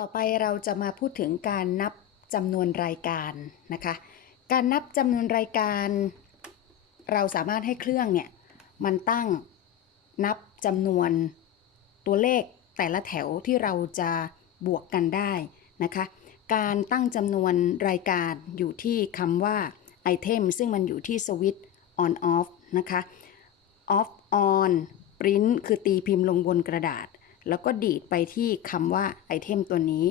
ต่อไปเราจะมาพูดถึงการนับจำนวนรายการนะคะ การนับจำนวนรายการ เราสามารถให้เครื่องเนี่ยมันตั้งนับจำนวนตัวเลขแต่ละแถวที่เราจะบวกกันได้นะคะ การตั้งจำนวนรายการอยู่ที่คำว่าไอเทมซึ่งมันอยู่ที่สวิตช์ on off นะคะ off on print คือตีพิมพ์ลงบนกระดาษ แล้วก็ดีดไปที่คำว่าไอเทมตัวนี้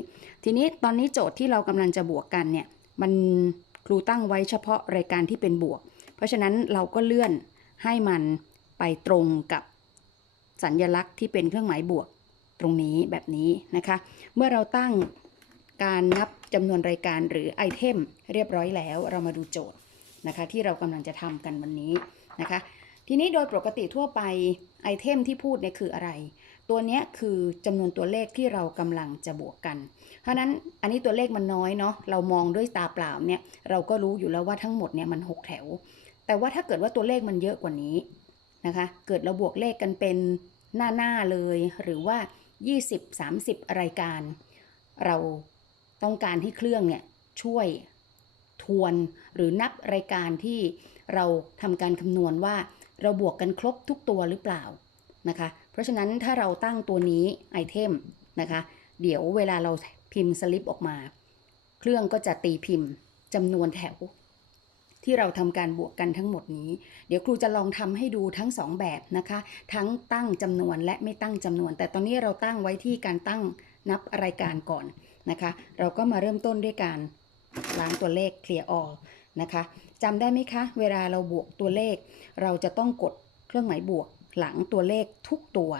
ทีนี้ตอนนี้โจทย์ที่เรากำลังจะบวกกันเนี่ย มันครูตั้งไว้เฉพาะรายการที่เป็นบวก เพราะฉะนั้นเราก็เลื่อนให้มันไปตรงกับสัญญลักษณ์ที่เป็นเครื่องหมายบวกตรงนี้แบบนี้นะคะ เมื่อเราตั้งการนับจำนวนรายการหรือไอเทมเรียบร้อยแล้ว เรามาดูโจทย์นะคะ ที่เรากำลังจะทำกันวันนี้นะคะ ทีนี้โดยปกติทั่วไปไอเทมที่พูดเนี่ยคืออะไร ตัวเนี้ยคือจำนวนตัวเลขที่เรากำลังจะบวกกัน เพราะนั้นอันนี้ตัวเลขมันน้อยเนาะเรามองด้วยตาเปล่าเนี่ยเราก็รู้อยู่แล้วว่าทั้งหมดเนี่ยมัน 6 แถว แต่ว่าถ้าเกิดว่าตัวเลขมันเยอะกว่านี้นะคะ เกิดเราบวกเลขกันเป็นหน้าหน้าๆเลย หรือว่า 20 30 รายการ เราต้องการให้เครื่องเนี่ยช่วยทวนหรือนับรายการที่เราทำการคำนวณว่า เราบวกกันครบทุกตัวหรือเปล่านะคะ เพราะฉะนั้นถ้าเราตั้งตัวนี้ไอเทมนะคะ เดี๋ยวเวลาเราพิมพ์สลิปออกมา เครื่องก็จะตีพิมพ์จำนวนแถว ที่เราทำการบวกกันทั้งหมดนี้ เดี๋ยวครูจะลองทำให้ดูทั้งสองแบบนะคะ ทั้งตั้งจำนวนและไม่ตั้งจำนวน แต่ตอนนี้เราตั้งไว้ที่การตั้งนับรายการก่อนนะคะ เราก็มาเริ่มต้นด้วยการล้างตัวเลข clear all นะคะจำได้ไหมคะ เวลาเราบวกตัวเลข เราจะต้องกดเครื่องหมายบวกหลังตัวเลขทุกตัว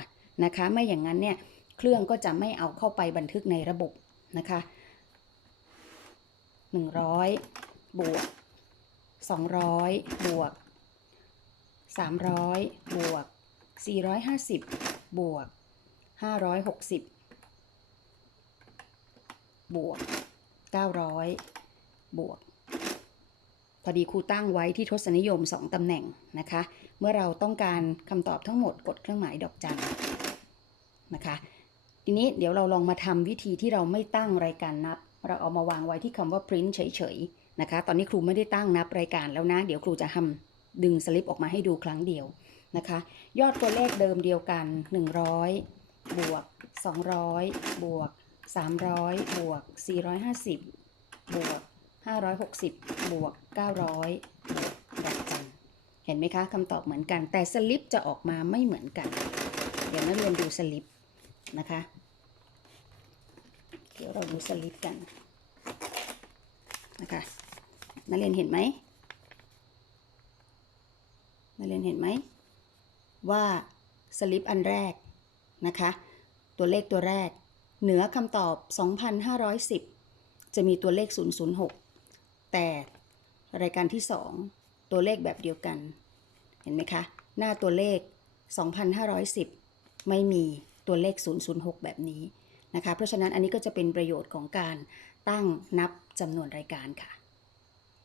นะคะ ไม่อย่างนั้นเนี่ยเครื่องก็จะไม่เอาเข้าไปบันทึกในระบบนะคะ100 บวก 200 บวก 300 บวก 450 บวก 560 บวก 900 บวก อดีครูตั้งไว้ที่ทศนิยม 2 ตำแหน่งนะคะ เมื่อเราต้องการคำตอบทั้งหมดกดเครื่องหมายดอกจันนะคะทีนี้เดี๋ยวเราลองมาทำวิธีที่เราไม่ตั้งรายการนับ เราเอามาวางไว้ที่คำว่า print เฉยๆนะคะ ตอนนี้ครูไม่ได้ตั้งนับรายการแล้วนะ เดี๋ยวครูจะทำดึงสลิปออกมาให้ดูครั้งเดียวนะคะ ยอดตัวเลขเดิมเดียวกัน 100 บวก 200 บวก 300 บวก 450 บวก 560 บวก 900บวกดอกจันเห็นไหมคะคำตอบเหมือนกัน แต่สลิปจะออกมาไม่เหมือนกัน เดี๋ยวนักเรียนดูสลิปนะคะ เดี๋ยวเราดูสลิปกันนะคะนักเรียนเห็นไหมนักเรียนเห็นไหมว่าสลิปอันแรกนะคะ ตัวเลขตัวแรก เหนือคำตอบ 2,510 จะมีตัวเลข 006 แต่รายการที่ 2 ตัวเลขแบบเดียวกัน เห็นไหมคะ หน้าตัวเลข 2,510 ไม่มีตัวเลข 006 แบบนี้นะคะ เพราะฉะนั้นอันนี้ก็จะเป็นประโยชน์ของการตั้งนับจำนวนรายการค่ะ